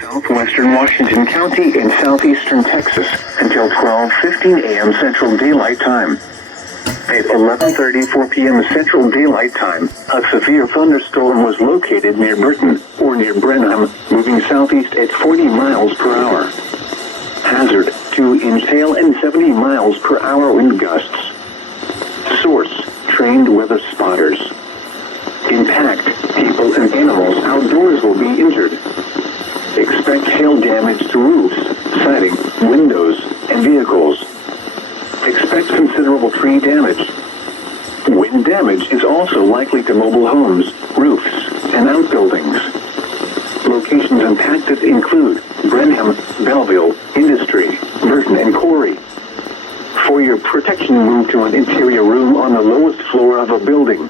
Southwestern Washington County in southeastern Texas until 12:15 a.m. Central Daylight Time. At 11:34 p.m. Central Daylight Time, a severe thunderstorm was located near Burton, or near Brenham, moving southeast at 40 miles per hour. Hazard, 2-inch hail and 70 miles per hour wind gusts. Source, trained weather spotters. Impact, people and animals outdoors will be injured. Expect hail damage to roofs, siding, windows, and vehicles. Expect considerable tree damage. Wind damage is also likely to mobile homes, roofs, and outbuildings. Locations impacted include Brenham, Belleville, Industry, Burton, and Corey. For your protection, move to an interior room on the lowest floor of a building.